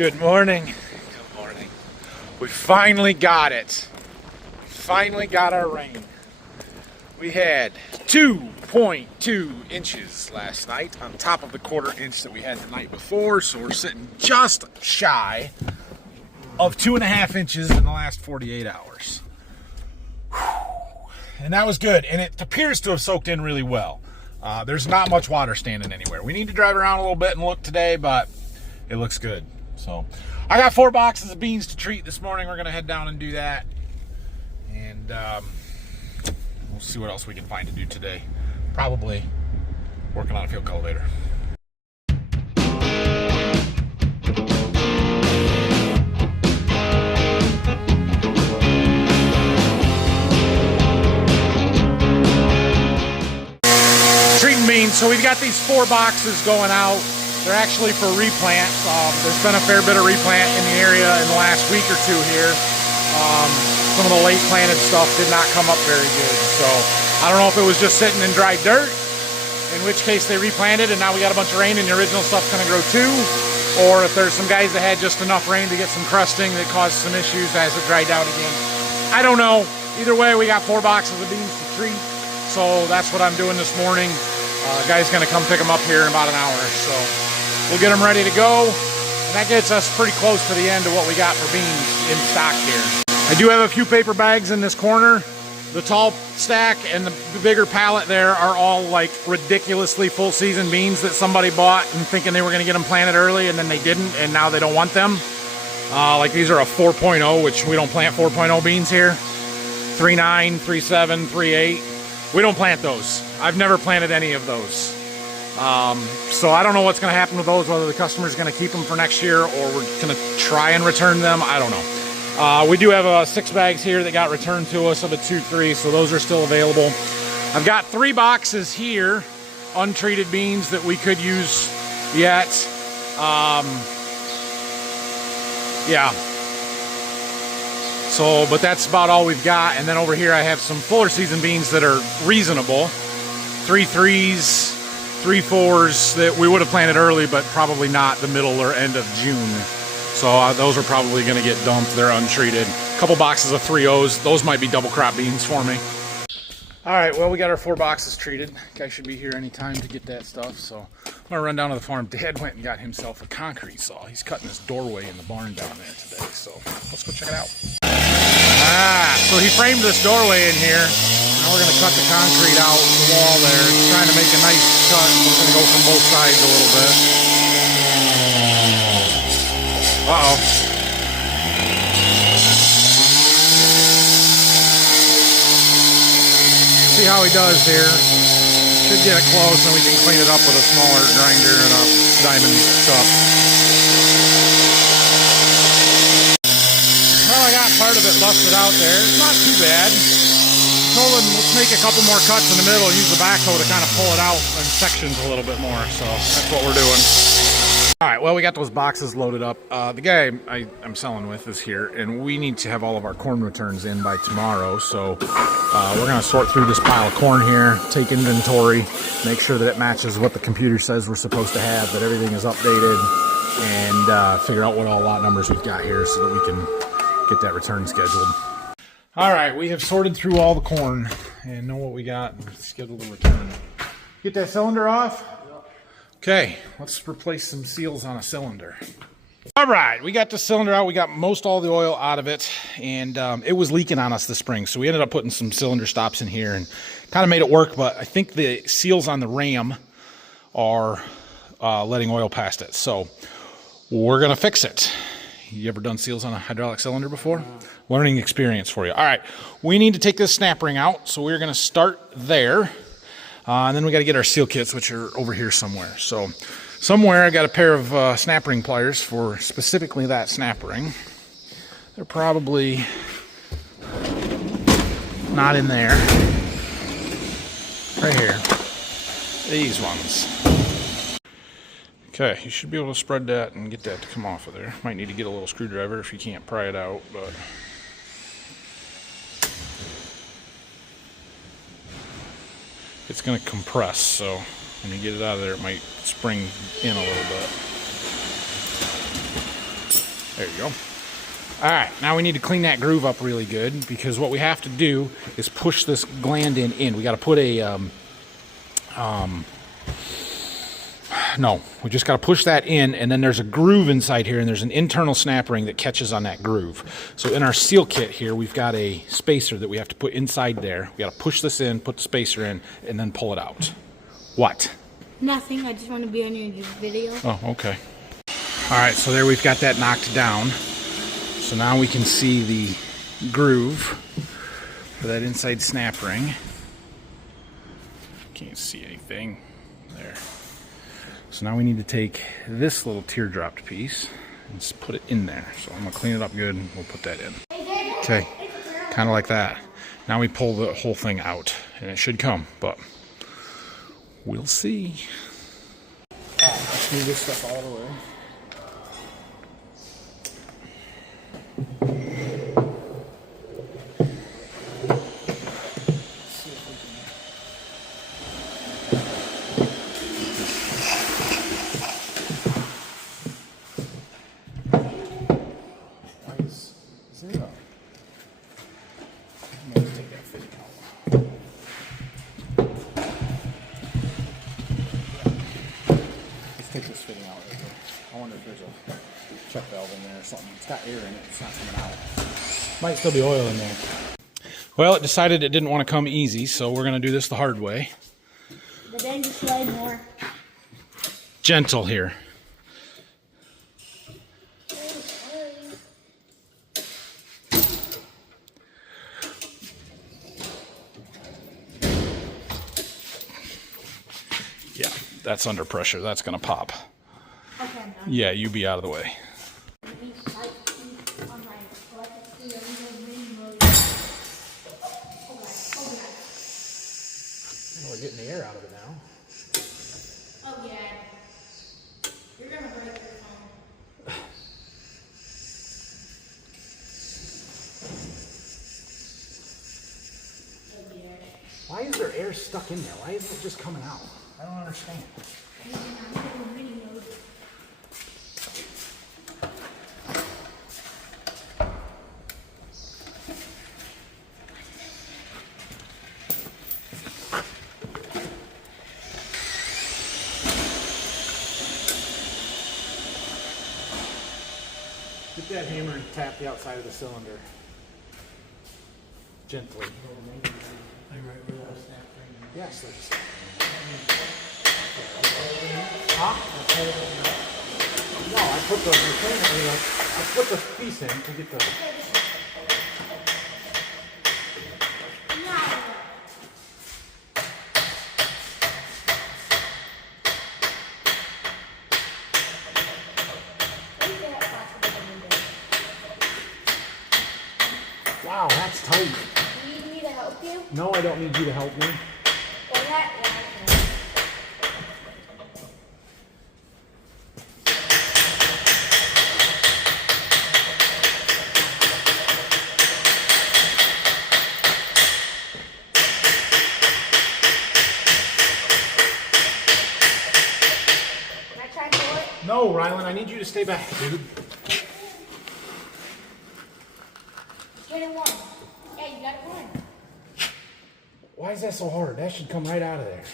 Good morning. Good morning. We finally got it. We finally got our rain. We had 2.2 inches last night on top of the quarter inch that we had the night before, so we're sitting just shy of 2.5 inches in the last 48 hours. Whew. And that was good, and it appears to have soaked in really well. There's not much water standing anywhere. We need to drive around a little bit and look today, but it looks good. So I got 4 boxes of beans to treat this morning. We're gonna head down and do that, and we'll see what else we can find to do today. Probably working on a field cultivator. Treating beans. So we've got these 4 boxes going out. They're actually for replant. There's been a fair bit of replant in the area in the last week or two here. Some of the late planted stuff did not come up very good. So I don't know if it was just sitting in dry dirt, in which case they replanted and now we got a bunch of rain and the original stuff's gonna grow too. Or if there's some guys that had just enough rain to get some crusting that caused some issues as it dried out again. I don't know. Either way, we got 4 boxes of beans to treat. So that's what I'm doing this morning. Guy's gonna come pick them up here in about an hour. So we'll get them ready to go. And that gets us pretty close to the end of what we got for beans in stock here. I do have a few paper bags in this corner. The tall stack and the bigger pallet there are all like ridiculously full season beans that somebody bought and thinking they were gonna get them planted early and then they didn't and now they don't want them. Like these are a 4.0, which we don't plant 4.0 beans here. 3.9, 3.7, 3.8. We don't plant those. I've never planted any of those. So I don't know what's gonna happen with those, whether the customer's gonna keep them for next year or we're gonna try and return them, I don't know. We do have 6 bags here that got returned to us of a 2-3, so those are still available. I've got 3 boxes here, untreated beans that we could use yet. Yeah. So, but that's about all we've got. And then over here I have some fuller season beans that are reasonable. 3.3s, 3.4s that we would have planted early, but probably not the middle or end of June. So those are probably gonna get dumped. They're untreated. A couple boxes of 3.0s. Those might be double crop beans for me. All right, well, we got our 4 boxes treated. Guy should be here anytime to get that stuff. So I'm gonna run down to the farm. Dad went and got himself a concrete saw. He's cutting his doorway in the barn down there today. So let's go check it out. So he framed this doorway in here. Now we're gonna cut the concrete out the wall there. He's trying to make a nice cut. We're gonna go from both sides a little bit. Uh-oh. See how he does here. Should get it close and we can clean it up with a smaller grinder and a diamond cup. Well, I got part of it busted out there. It's not too bad. Told him let's make a couple more cuts in the middle, use the backhoe to kind of pull it out in sections a little bit more. So that's what we're doing. All right, well, we got those boxes loaded up. The guy I'm selling with is here, and we need to have all of our corn returns in by tomorrow. So we're gonna sort through this pile of corn here, take inventory, make sure that it matches what the computer says we're supposed to have, that everything is updated, and figure out what all lot numbers we've got here so that we can get that return scheduled. All right, we have sorted through all the corn and know what we got and scheduled the return. Get that cylinder off? Okay, let's replace some seals on a cylinder. All right, we got the cylinder out. We got most all the oil out of it, and it was leaking on us this spring. So we ended up putting some cylinder stops in here and kind of made it work, but I think the seals on the ram are letting oil past it. So we're gonna fix it. You ever done seals on a hydraulic cylinder before? Learning experience for you. All right, we need to take this snap ring out. So we're gonna start there. And then we got to get our seal kits, which are over here somewhere. So somewhere I got a pair of snap ring pliers for specifically that snap ring. They're probably not in there. Right here. These ones. Okay, you should be able to spread that and get that to come off of there. Might need to get a little screwdriver if you can't pry it out, but... it's going to compress, so when you get it out of there, it might spring in a little bit. There you go. All right, now we need to clean that groove up really good, because what we have to do is push this gland in. We got to put a, no, we just got to push that in, and then there's a groove inside here, and there's an internal snap ring that catches on that groove. So in our seal kit here, we've got a spacer that we have to put inside there. We got to push this in, put the spacer in, and then pull it out. What? Nothing, I just want to be on your video. Oh, okay. All right, so there we've got that knocked down. So now we can see the groove for that inside snap ring. Can't see anything there. So now we need to take this little teardrop piece and just put it in there. So I'm gonna clean it up good and we'll put that in. Okay, kind of like that. Now we pull the whole thing out and it should come, but we'll see. Let's move this stuff all the way. Take this fitting out right here. I wonder if there's a check valve in there or something. It's got air in it. It's not coming out. Might still be oil in there. Well, it decided it didn't want to come easy, so we're going to do this the hard way. But then just slide more. Gentle here. Yeah, that's under pressure. That's going to pop. Okay, I'm done. Yeah, you be out of the way. We're getting the air out of it now. Oh, yeah. You're going to break your phone. Oh, yeah. Why is there air stuck in there? Why isn't it just coming out? I don't understand. Get that hammer and tap the outside of the cylinder. Gently. Yes, there's a snap ring. Huh? No, I put the retainer, I put the piece in to get the... Wow, that's tight. Do you need me to help you? No, I don't need you to help me. Well, that Can I try for it? No, Rylan, I need you to stay back, dude. Get it one. Yeah, you got it one. Why is that so hard? That should come right out of there.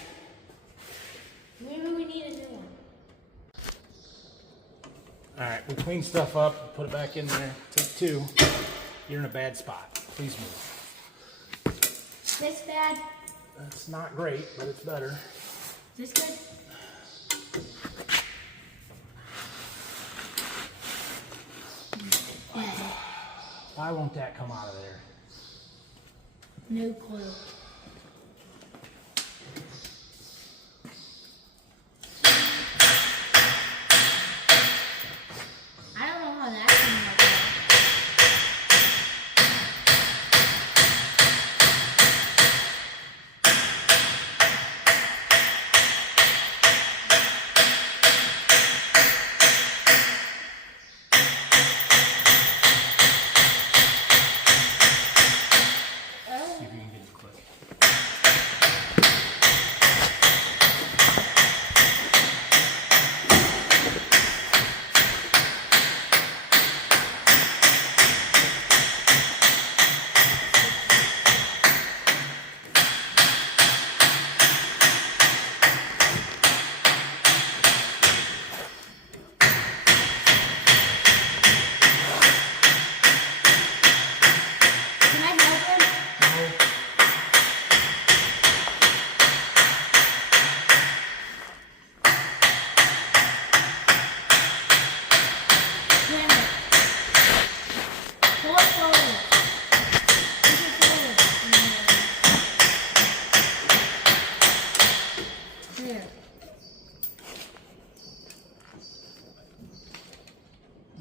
Maybe we need a new one. Alright, we clean stuff up, put it back in there. Take two. You're in a bad spot. Please move. This bad? That's not great, but it's better. This good? Why won't that come out of there? No clue. I don't know how that came out. See if you can get it quick.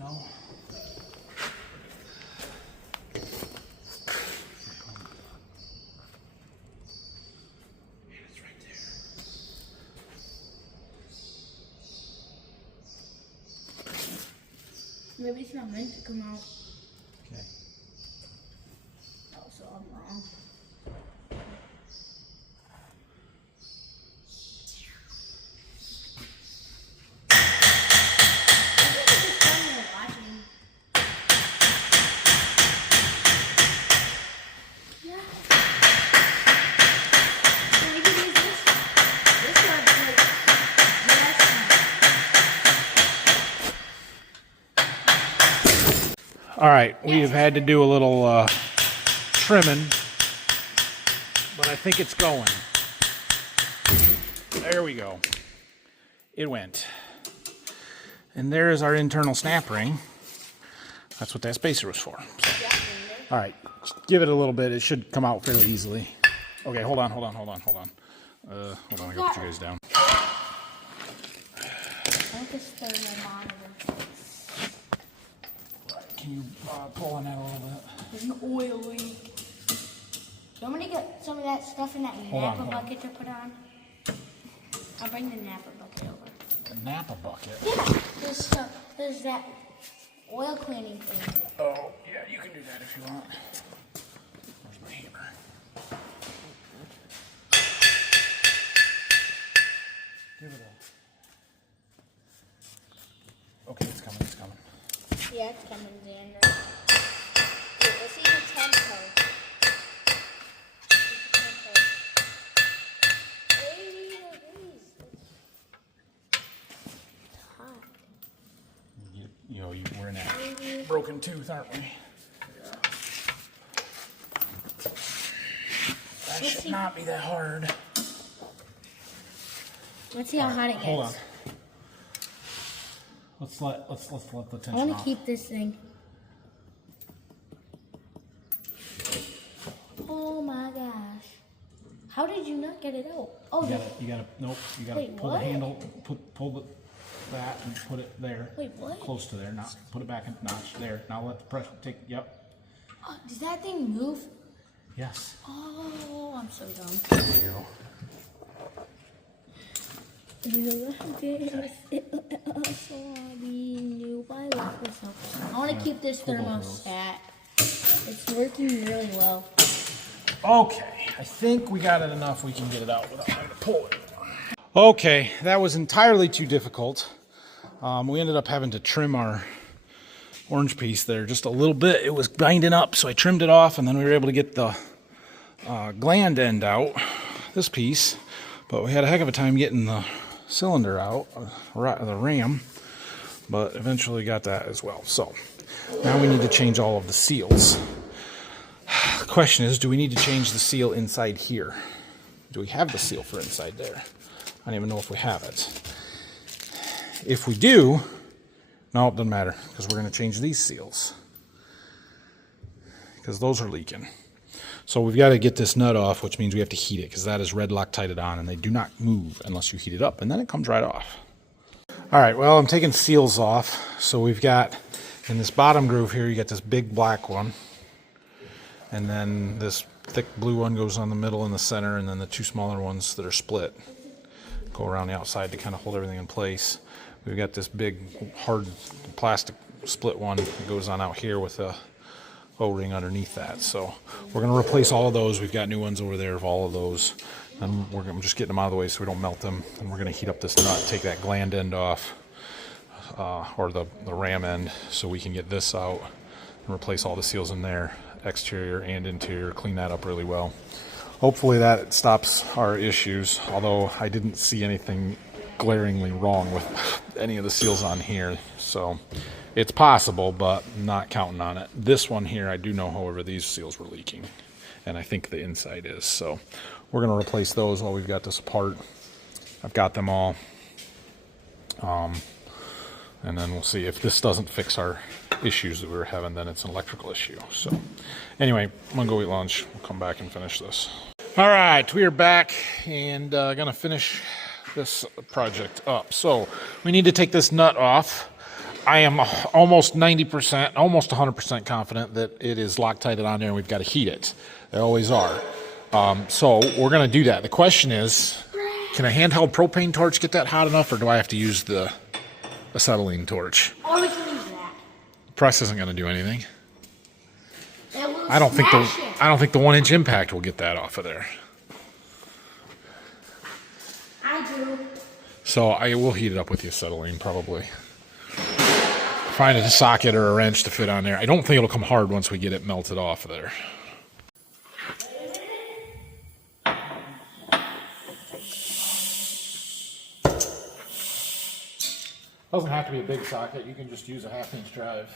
No. It's right there. Maybe it's not meant to come out. Okay. Oh, so I'm wrong. All right, we have had to do a little trimming, but I think it's going. There we go. It went. And there is our internal snap ring. That's what that spacer was for. So. All right, just give it a little bit. It should come out fairly easily. Okay, hold on. Hold on, I gotta put you guys down. Can you pull on that a little bit? There's an oil leak. So I'm gonna get some of that stuff in that Napa bucket to put on. I'll bring the Napa bucket over. The Napa bucket? Yeah, there's that oil cleaning thing. Oh, yeah, you can do that if you want. Where's my hammer? Give it a... Okay, it's coming. Yeah, it's coming, Xander. Wait, let's see the tempo. 80 degrees. It's hot. We're in that broken tooth, aren't we? Yeah. That should not be that hard. Let's see how hot it gets. Hold on. Let's let the tension I want off. to keep this thing. Oh my gosh. How did you not get it out? Oh, you gotta Wait, pull what? the handle, pull that and put it there. Wait, what? Close to there. Now put it back a notch there. Now let the pressure take. Yep. Oh, does that thing move? Yes. Oh, I'm so dumb. There you go. I want to keep this thermostat. It's working really well. Okay, I think we got it enough. We can get it out without having to pull it. Okay, that was entirely too difficult. We ended up having to trim our orange piece there just a little bit. It was binding up, so I trimmed it off, and then we were able to get the gland end out, this piece. But we had a heck of a time getting the cylinder out, the ram, but eventually got that as well. So now we need to change all of the seals. The question is, do we need to change the seal inside here? Do we have the seal for inside there? I don't even know if we have it. If we do, no, it doesn't matter, because we're going to change these seals, because those are leaking. So we've got to get this nut off, which means we have to heat it, because that is red Loctited on, and they do not move unless you heat it up, and then it comes right off. All right, well, I'm taking seals off. So we've got, in this bottom groove here, you got this big black one, and then this thick blue one goes on the middle and the center, and then the two smaller ones that are split go around the outside to kind of hold everything in place. We've got this big hard plastic split one that goes on out here with a O-ring underneath that. So we're going to replace all of those. We've got new ones over there of all of those, and I'm just getting them out of the way so we don't melt them. And we're going to heat up this nut, take that gland end off, or the ram end, so we can get this out and replace all the seals in there, exterior and interior, clean that up really well. Hopefully that stops our issues, although I didn't see anything glaringly wrong with any of the seals on here. So it's possible, but I'm not counting on it. This one here, I do know, however, these seals were leaking, and I think the inside is. So we're going to replace those while we've got this apart. I've got them all. And then we'll see if this doesn't fix our issues that we were having, then it's an electrical issue. So anyway, I'm going to go eat lunch. We'll come back and finish this. All right, we are back and going to finish this project up. So we need to take this nut off. I am almost 90%, almost 100% confident that it is Loctited on there and we've got to heat it. They always are. So we're going to do that. The question is, can a handheld propane torch get that hot enough, or do I have to use the acetylene torch? Or we can use that. Press isn't going to do anything. It will I don't think the smash it. 1-inch impact will get that off of there. I do. So I will heat it up with the acetylene probably. Find a socket or a wrench to fit on there. I don't think it'll come hard once we get it melted off of there. Doesn't have to be a big socket. You can just use a 1/2-inch drive.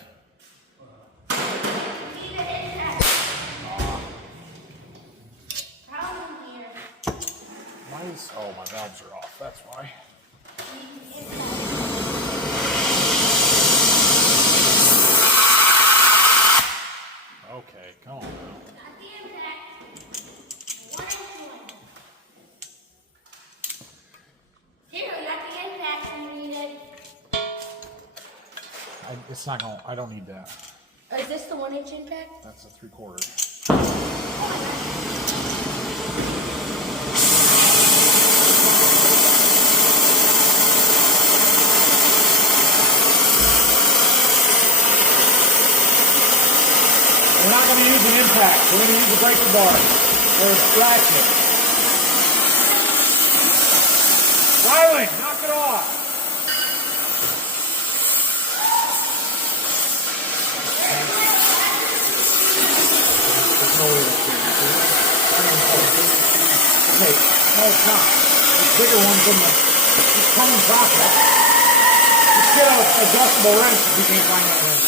Mine's, oh, my valves are off. That's why. Okay, come on now. Here, we got the impact you needed. It's not going to, I don't need that. Is this the 1-inch impact? That's a 3/4. We're not going to use an impact. We're going to use a breaker bar or a ratchet. Riley, knock it off. There's no way to do it. Okay, no, it's not. There's bigger ones in the common socket. Just get an adjustable wrench if you can't find that wrench.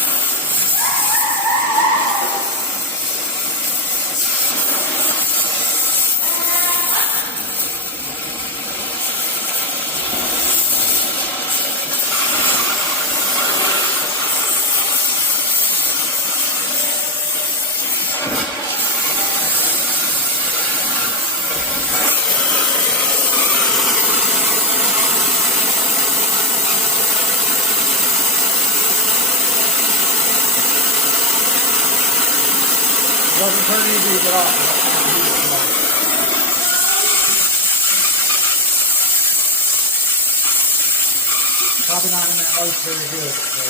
Doesn't turn easy to get off. Probably not in that light very good. So.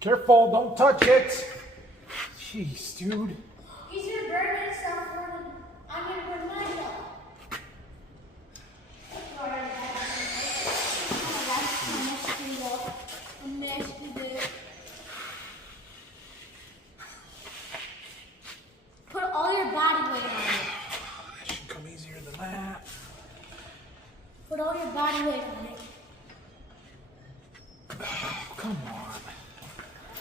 Careful, don't touch it. Jeez, dude. He's gonna burn himself more than I'm gonna burn myself. Put all your body weight on it. That should come easier than that. Put all your body weight on it. Oh, come on.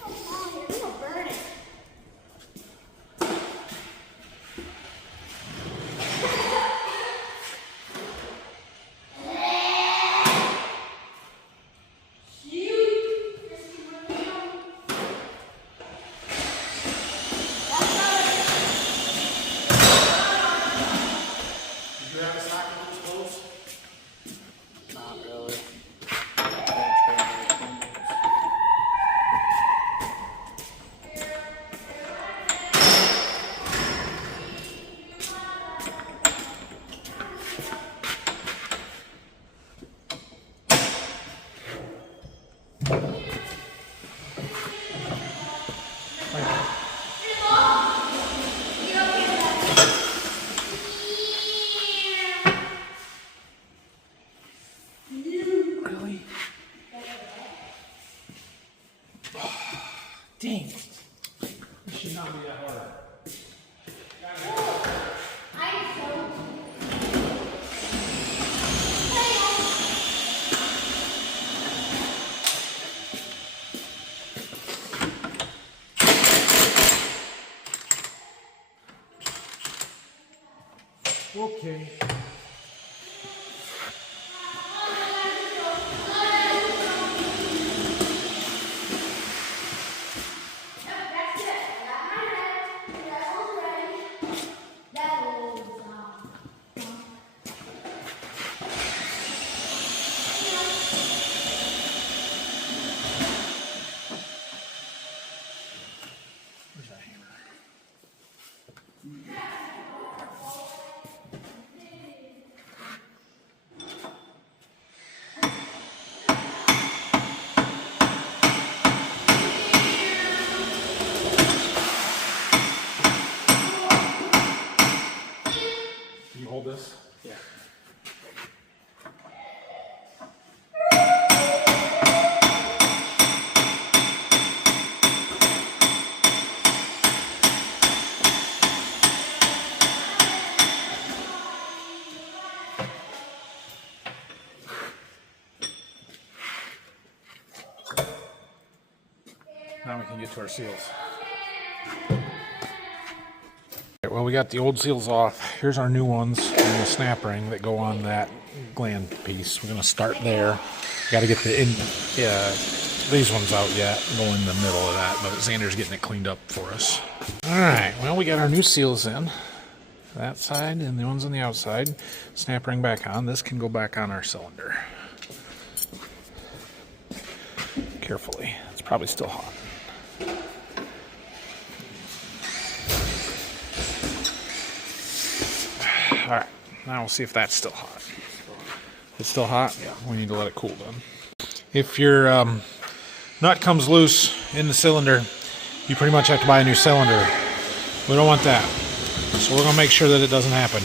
You're gonna burn it. Dang it. This should not be that hard. Okay. Where's that hammer? Can you hold this? Yeah. Now we can get to our seals. Well, we got the old seals off. Here's our new ones and the snap ring that go on that gland piece. We're going to start there. Got to get these ones out yet. Go in the middle of that, but Xander's getting it cleaned up for us. All right, well, we got our new seals in. That side and the ones on the outside. Snap ring back on. This can go back on our cylinder. Carefully. It's probably still hot. All right, now we'll see if that's still hot. It's still hot? Yeah. We need to let it cool then. If your nut comes loose in the cylinder, you pretty much have to buy a new cylinder. We don't want that. So we're going to make sure that it doesn't happen.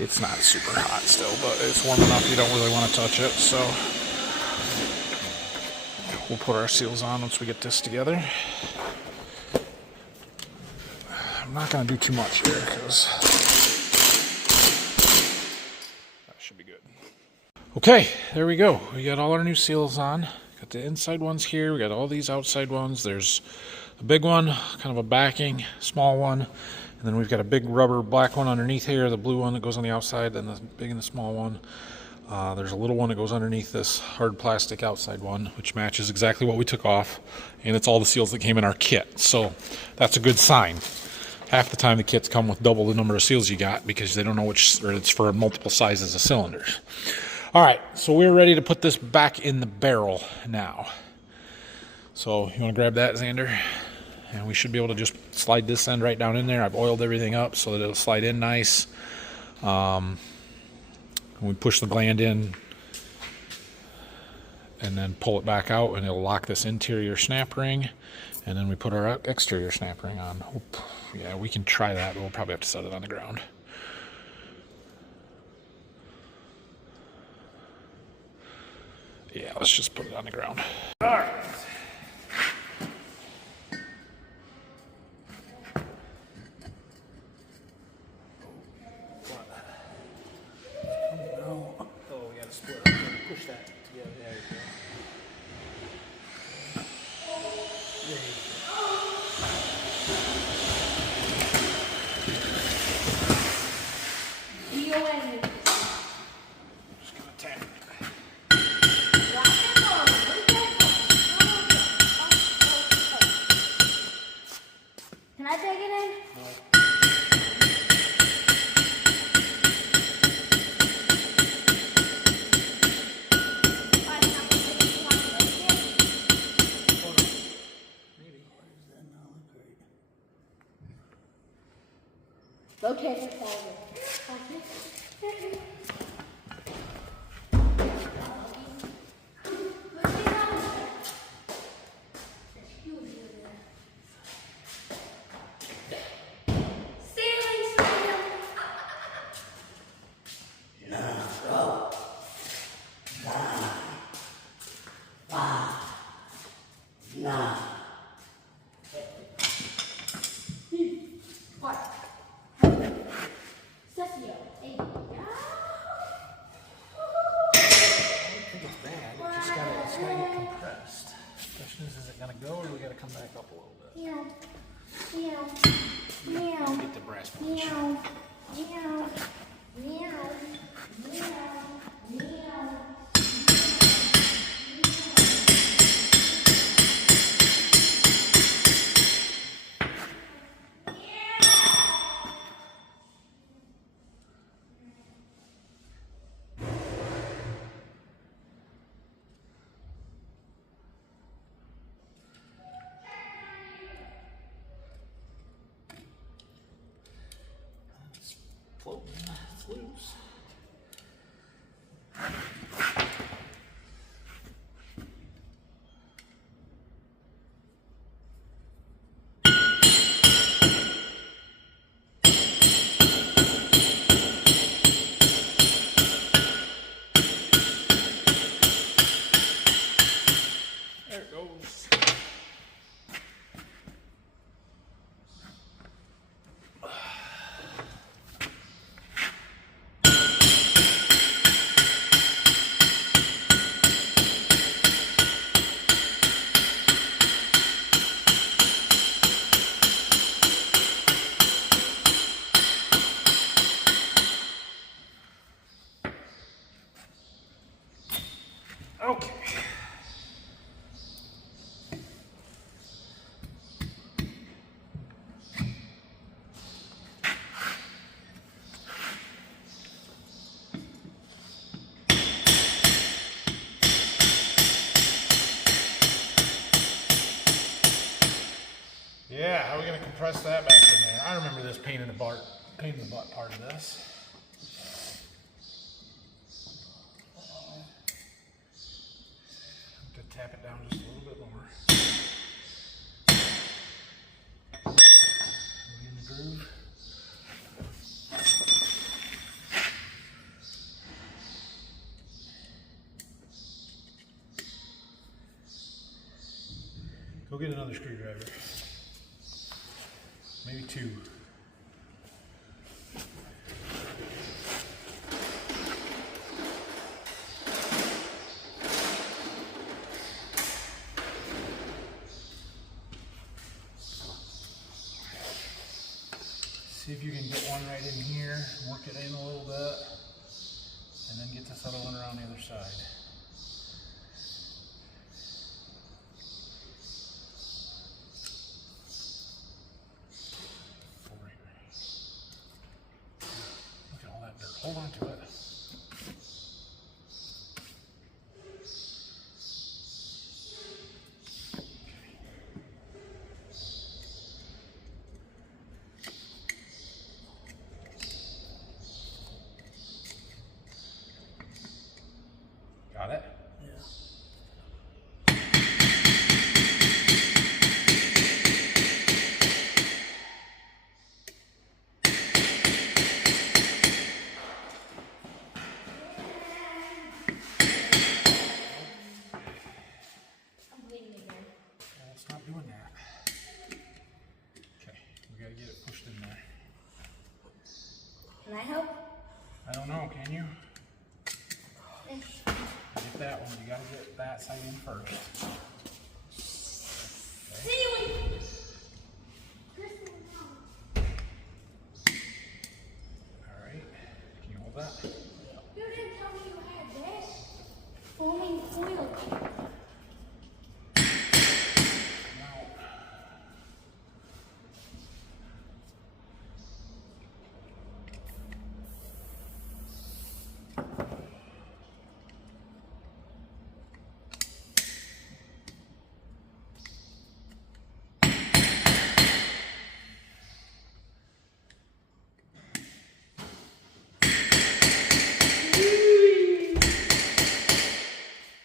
It's not super hot still, but it's warm enough you don't really want to touch it. So we'll put our seals on once we get this together. I'm not going to do too much here because that should be good. Okay, there we go. We got all our new seals on. Got the inside ones here. We got all these outside ones. There's a big one, kind of a backing, small one. And then we've got a big rubber black one underneath here, the blue one that goes on the outside, then the big and the small one. There's a little one that goes underneath this hard plastic outside one, which matches exactly what we took off. And it's all the seals that came in our kit. So that's a good sign. Half the time the kits come with double the number of seals you got because they don't know which, or it's for multiple sizes of cylinders. All right, so we're ready to put this back in the barrel now. So you want to grab that, Xander? And we should be able to just slide this end right down in there. I've oiled everything up so that it'll slide in nice. We push the gland in and then pull it back out and it'll lock this interior snap ring. And then we put our exterior snap ring on. Oop. Yeah, we can try that, but we'll probably have to set it on the ground. Yeah, let's just put it on the ground. All right. Oh, we got to split it. Push that together. There you go. There you go. Just gonna tap it. Can I take it in? No. Rotate it forward. Is it gonna go, or we gotta come back up a little bit? Yeah. Meow. Meow. Get the brass punch. Meow. Meow. Meow. Meow. Meow. It's floating. It's loose. There it goes. Okay. Yeah, how are we going to compress that back in there? I remember this pain in the butt part of this. To tap it down just a little bit more. In the groove. Go get another screwdriver. Maybe two. See if you can get one right in here, work it in a little bit, and then get this other one around the other side. Look at all that dirt. Hold on to it. Got it? Yeah. I'm bleeding again. Well, it's not doing that. Okay, we gotta get it pushed in there. Can I help? I don't know, can you? Yes. Get that one. You gotta get that side in first. Seaweed! Alright. Can you hold that? You didn't tell me you had this. Foaming foil. Now,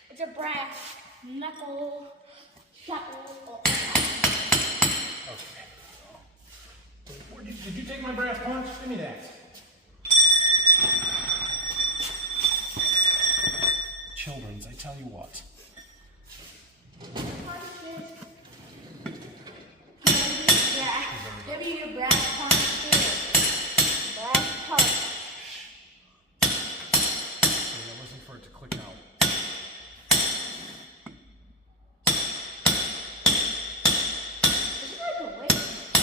It's a brass knuckle shuttle. okay. Did you take my brass punch? Give me that. Children's, I tell you what. Yeah, give me your brass punch too. Brass punch. That wasn't for it to click out. Is it like a witch?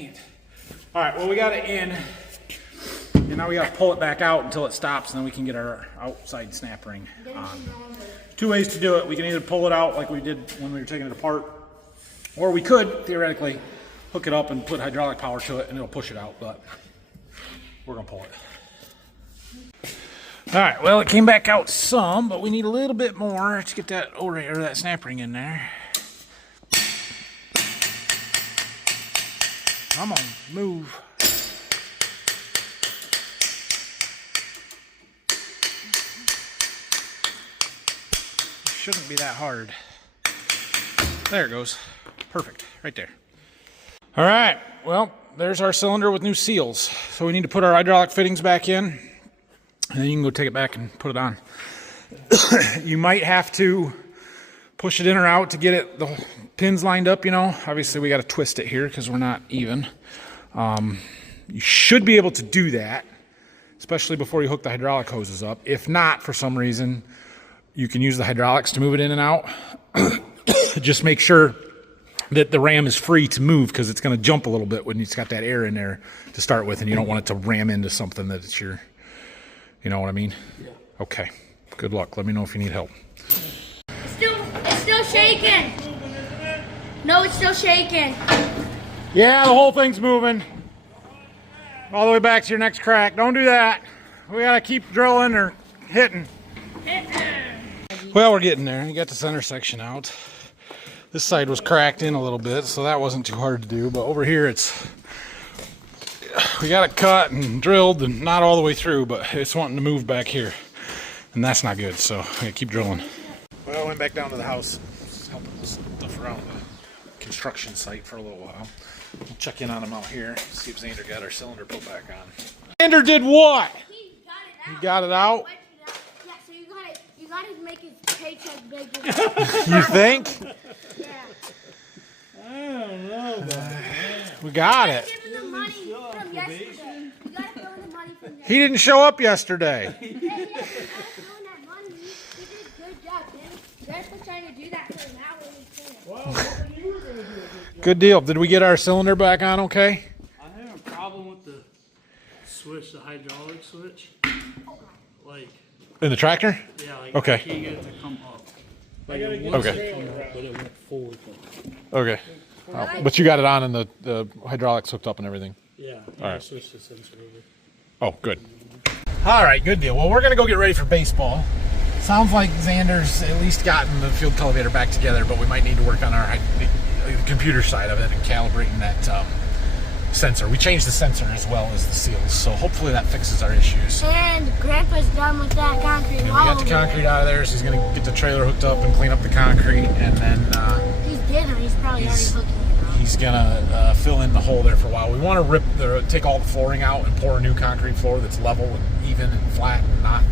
dang it. All right, well, we got it in. And now we got to pull it back out until it stops, and then we can get our outside snap ring on. 2 ways to do it. We can either pull it out like we did when we were taking it apart, or we could, theoretically, hook it up and put hydraulic power to it, and it'll push it out, but we're going to pull it. All right, well, it came back out some, but we need a little bit more to get that O-ring or that snap ring in there. Come on, move. Shouldn't be that hard. There it goes. Perfect, right there. All right, well, there's our cylinder with new seals. So we need to put our hydraulic fittings back in, and then you can go take it back and put it on. You might have to push it in or out to get it the pins lined up, you know. Obviously, we got to twist it here because we're not even. You should be able to do that, especially before you hook the hydraulic hoses up. If not, for some reason, you can use the hydraulics to move it in and out. Just make sure that the ram is free to move because it's going to jump a little bit when it's got that air in there to start with, and you don't want it to ram into something that it's your, you know what I mean? Yeah. Okay. Good luck. Let me know if you need help. It's still shaking. No, it's still shaking. Yeah, the whole thing's moving. All the way back to your next crack. Don't do that. We got to keep drilling or hitting. Well, we're getting there. You got the center section out. This side was cracked in a little bit, so that wasn't too hard to do. But over here, we got it cut and drilled and not all the way through, but it's wanting to move back here. And that's not good, so I gotta keep drilling. Well, I went back down to the house, helping with stuff around the construction site for a little while. We'll check in on him out here, see if Xander got our cylinder put back on. Xander did what? He got it out. Yeah, so you got to make his paycheck bigger. You think? Yeah. I don't know about that. We got it. Give him the money from yesterday. You got to throw in the money from yesterday. He didn't show up yesterday. Yeah, you got to throw in that money. He did a good job, man. You guys were trying to do that for an hour when we finished. Well, you were going to do a good job. Good deal. Did we get our cylinder back on okay? I have a problem with the switch, the hydraulic switch. Like, In the tractor? yeah, like Okay. I can't get it to come up. Like, it Okay. wants to come up, but it went forward. Okay. But you got it on and the hydraulics hooked up and everything? Yeah, All right. I switched the sensor over. Oh, good. All right, good deal. Well, we're going to go get ready for baseball. Sounds like Xander's at least gotten the field cultivator back together, but we might need to work on the computer side of it and calibrating that sensor. We changed the sensor as well as the seals, so hopefully that fixes our issues. And Grandpa's done with that concrete And we wall. got the concrete out of there, so he's going to get the trailer hooked up and clean up the concrete, and then He's dinner. He's probably already hooking it up. he's going to fill in the hole there for a while. We want to take all the flooring out and pour a new concrete floor that's level and even and flat and not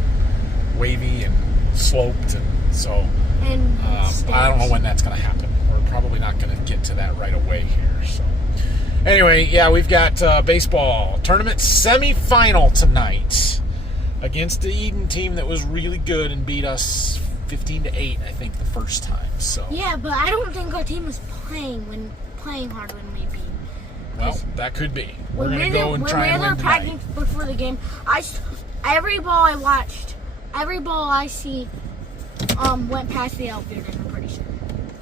wavy and sloped, and so And I don't know when that's going to happen. We're probably not going to get to that right away here. So anyway, yeah, we've got baseball tournament semifinal tonight against the Eden team that was really good and beat us 15-8, I think, the first time. So Yeah, but I don't think our team was playing hard when we beat. well, that could be. We're going to go and try and win tonight. Practicing before the game, every ball I watched, every ball I see, went past the outfielder. I'm pretty sure.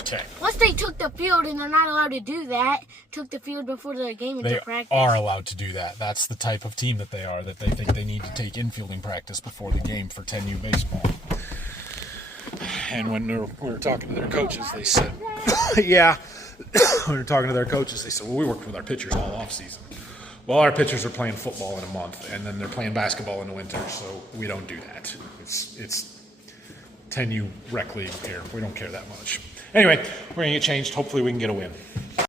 Okay. Once they took the field, and they're not allowed to do that, took the field before the game and They took practice. are allowed to do that. That's the type of team that they are, that they think they need to take infielding practice before the game for 10U baseball. And when we were talking to their coaches, they said, yeah, when we were talking to their coaches, they said, well, we worked with our pitchers all off season. Well, our pitchers are playing football in a month, and then they're playing basketball in the winter, so we don't do that. It's 10U rec league here. We don't care that much. Anyway, we're going to get changed. Hopefully we can get a win.